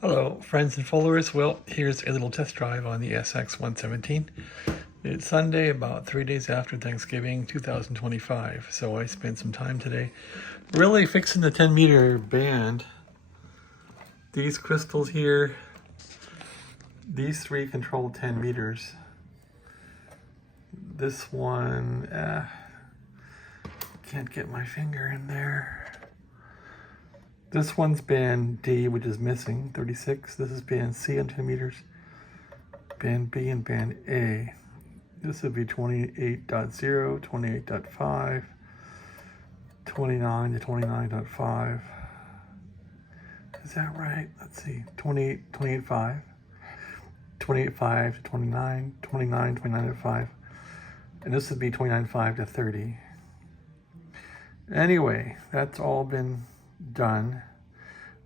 Hello, friends and followers. Well, here's a little test drive on the SX-117. It's Sunday, about 3 days after Thanksgiving, 2025. So I spent some time today really fixing the 10-meter band. These crystals here, these three control 10 meters. This one, can't get my finger in there. This one's band D, which is missing, 36. This is band C on 10 meters. Band B and band A. This would be 28.0, 28.5, 29 to 29.5. Is that right? Let's see. 28, 28.5, 28.5 to 29, 29, 29.5. And this would be 29.5 to 30. Anyway, that's all been done.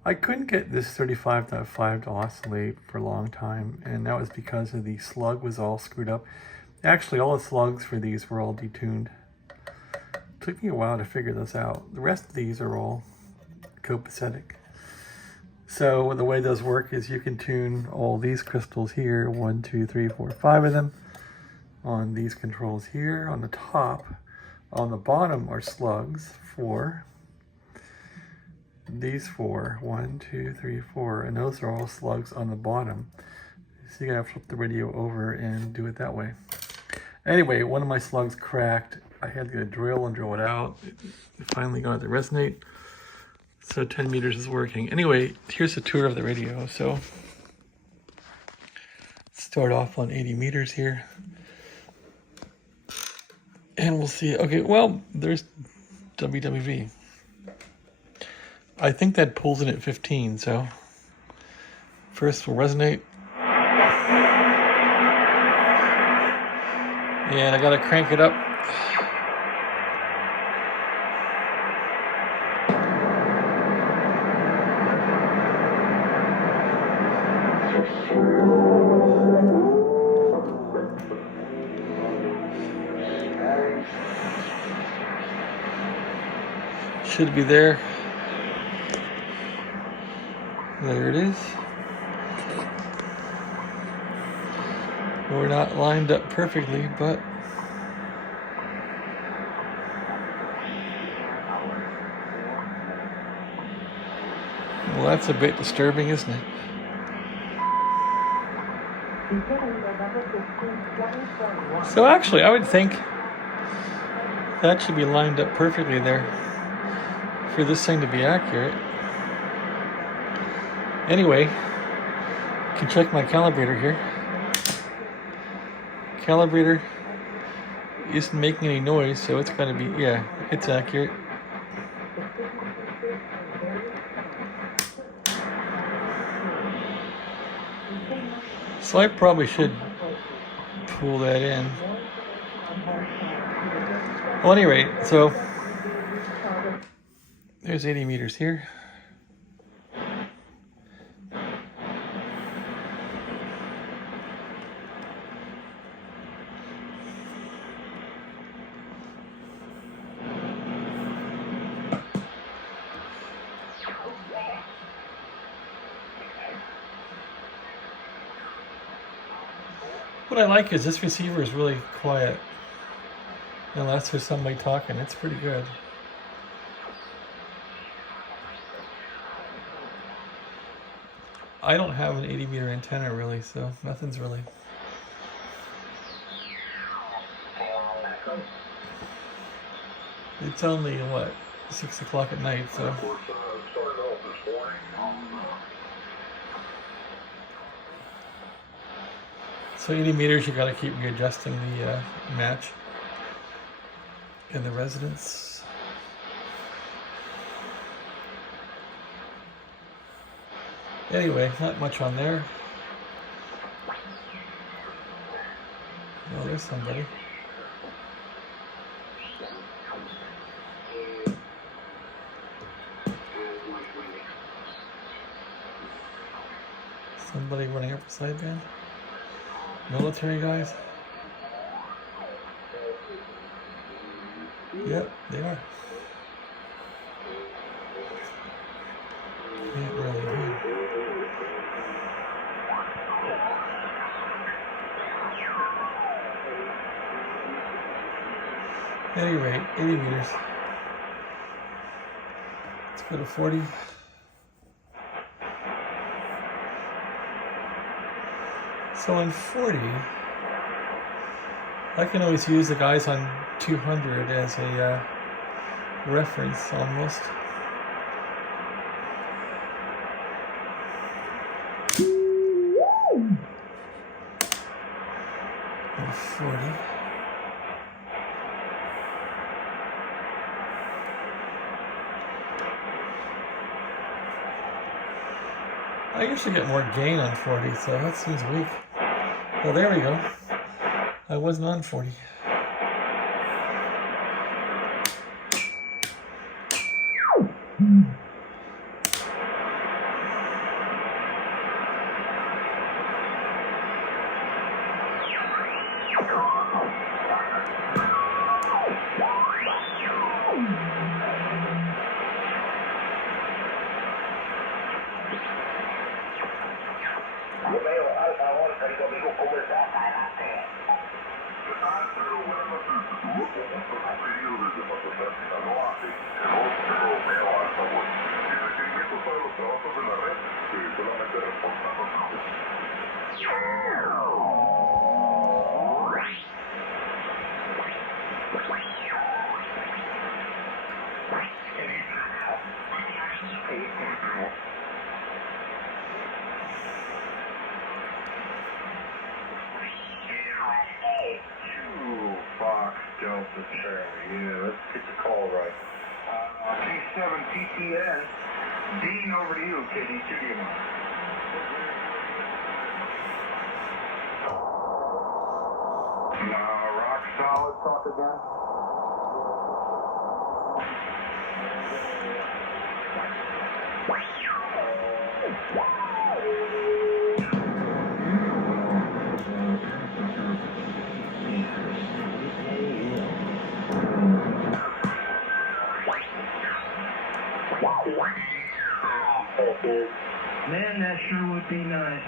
I couldn't get this 35.5 to oscillate for a long time, and that was because of the slug was all screwed up. Actually, all the slugs for these were all detuned. It took me a while to figure this out. The rest of these are all copacetic. So the way those work is you can tune all these crystals here, 1, 2, 3, 4, 5 of them, on these controls here on the top. On the bottom are slugs, 4. These 4, 1, 2, 3, 4, and those are all slugs on the bottom. So you gotta flip the radio over and do it that way. Anyway, one of my slugs cracked. I had to get a drill and drill it out. It finally got it to resonate. So 10 meters is working. Anyway, here's a tour of the radio. So start off on 80 meters here. And we'll see. Okay, well, there's WWV. I think that pulls in at 15, so first we'll resonate. And I gotta crank it up. Should be there. There it is. We're not lined up perfectly, but well, that's a bit disturbing, isn't it? So actually, I would think that should be lined up perfectly there for this thing to be accurate. Anyway, you can check my calibrator here. Calibrator isn't making any noise, so it's going to be, yeah, it's accurate. So I probably should pull that in. Well, any rate, so there's 80 meters here. What I like is this receiver is really quiet. Unless there's somebody talking, it's pretty good. I don't have an 80 meter antenna really, so nothing's really. It's only, what, 6 o'clock at night, so. So 80 meters, you gotta keep readjusting the match in the resonance. Anyway, not much on there. Oh, there's somebody. Somebody running up the sideband. Military guys. Yep, they are. Can't really hear. At any rate, 80 meters. Let's go to 40. So on 40, I can always use the guys on 200 as a reference almost. And 40. I usually get more gain on 40, so that seems weak. Well, there we go. I wasn't on 40. Delta Charlie, yeah, let's get the call right. K7 TTS, Dean, over to you, KD2 DEMO. Rock solid, talk again. Man, that sure would be nice.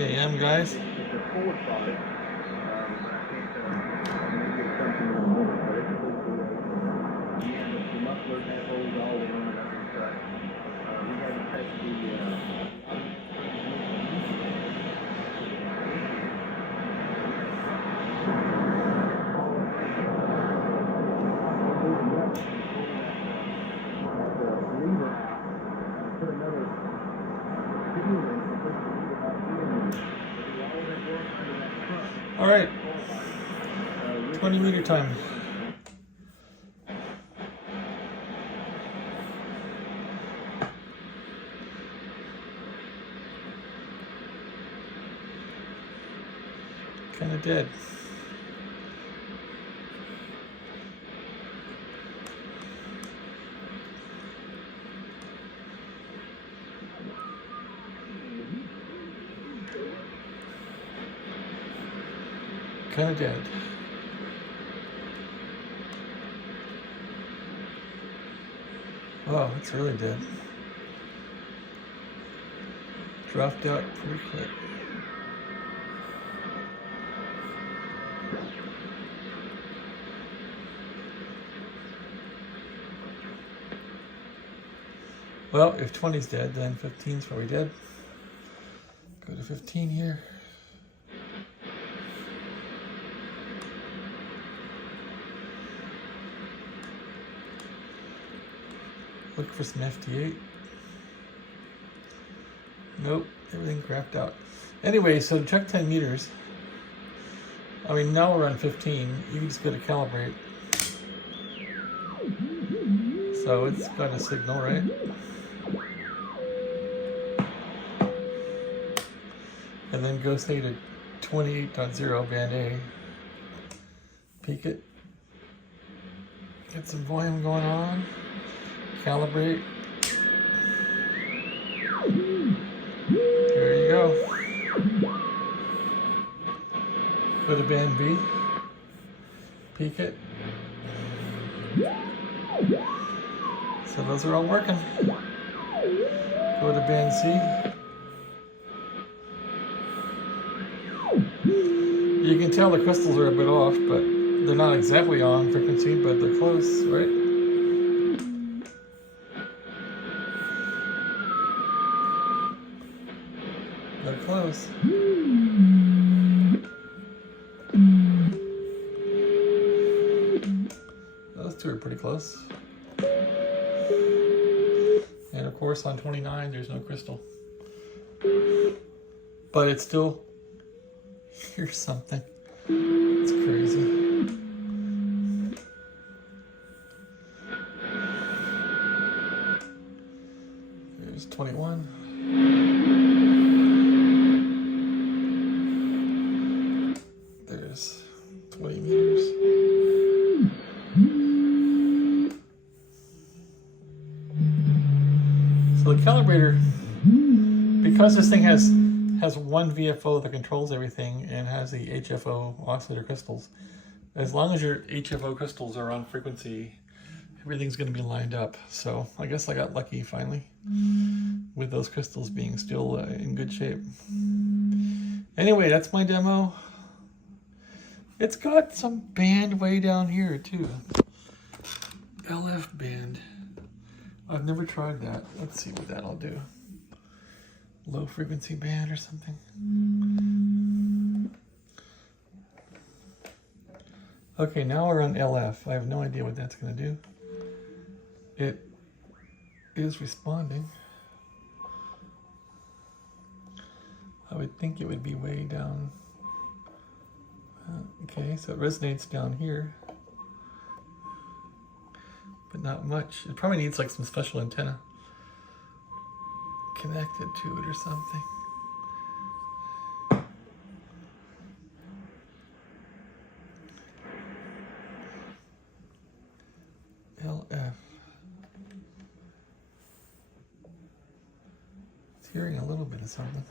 AM, guys. All right, 20 meter time. Kind of dead. Kind of dead. Oh, it's really dead. Dropped out pretty quick. Well, if 20's dead, then 15's probably dead. Go to 15 here. Look for some FT8. Nope, everything crapped out. Anyway, so check 10 meters. I mean, now we're on 15. You can just go to calibrate. So it's got a signal, right? And then go say to 28.0 band A. Peak it. Get some volume going on. Calibrate. There you go. Go to band B. Peak it. So those are all working. Go to band C. You can tell the crystals are a bit off, but they're not exactly on frequency, but they're close, right? They're close. Those two are pretty close. And of course on 29 there's no crystal. But it's still, here's something. It's crazy. There's 21. There's 20 meters. So the calibrator, because this thing has one VFO that controls everything and has the HFO oscillator crystals, as long as your HFO crystals are on frequency, everything's going to be lined up. So I guess I got lucky finally with those crystals being still in good shape. Anyway, that's my demo. It's got some band way down here too. LF band. I've never tried that. Let's see what that'll do. Low frequency band or something. Okay, now we're on LF. I have no idea what that's going to do. It is responding. I would think it would be way down. Okay, so it resonates down here, but not much. It probably needs like some special antenna connected to it or something. LF. It's hearing a little bit of something.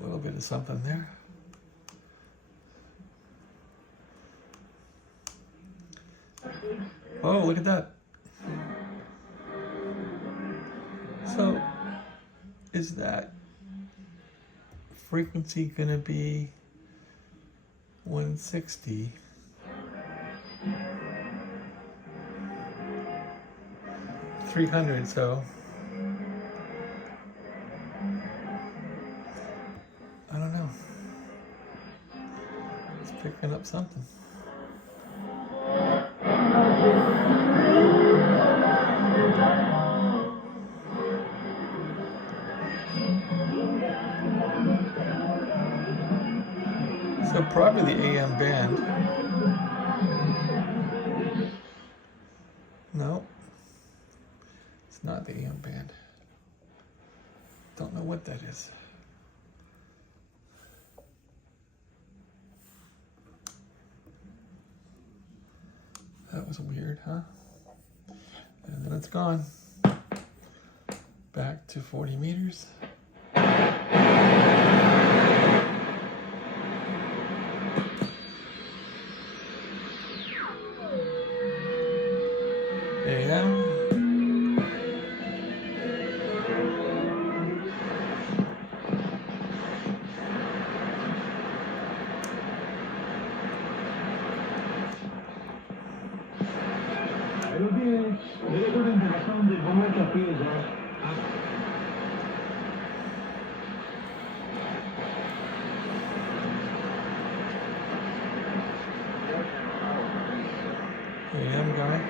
A little bit of something there. Oh, look at that. So, is that frequency gonna be 160? 300, so I don't know. It's picking up something. So probably the AM band. No, it's not the AM band. Don't know what that is. That was weird, huh? And then it's gone. Back to 40 meters. AM. AM guy.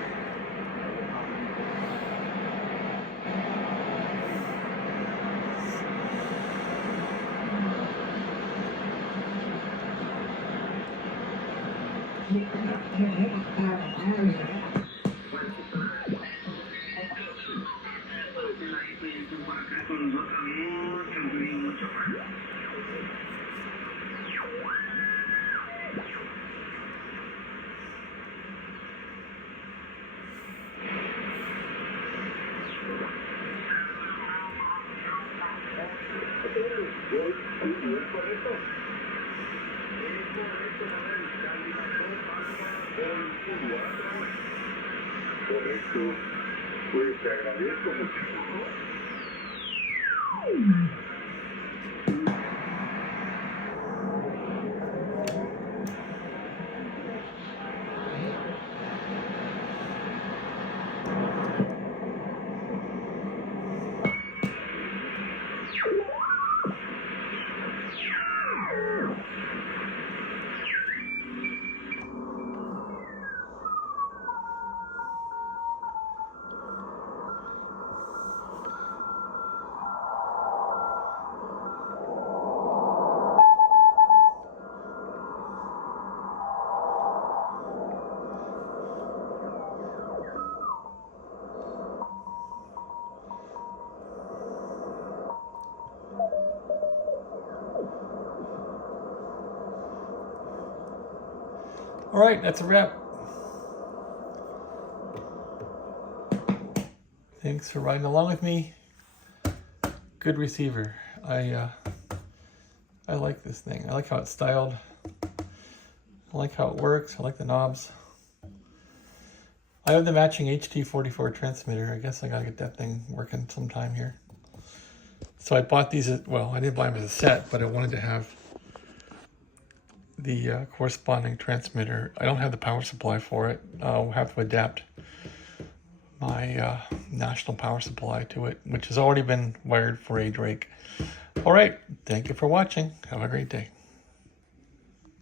Correcto. Pues te agradezco muchísimo. All right, that's a wrap. Thanks for riding along with me. Good receiver. I like this thing. I like how it's styled. I like how it works. I like the knobs. I have the matching HT44 transmitter. I guess I gotta get that thing working sometime here. So I bought these, well, I didn't buy them as a set, but I wanted to have the corresponding transmitter. I don't have the power supply for it. I'll have to adapt my national power supply to it, which has already been wired for a Drake. All right, thank you for watching. Have a great day.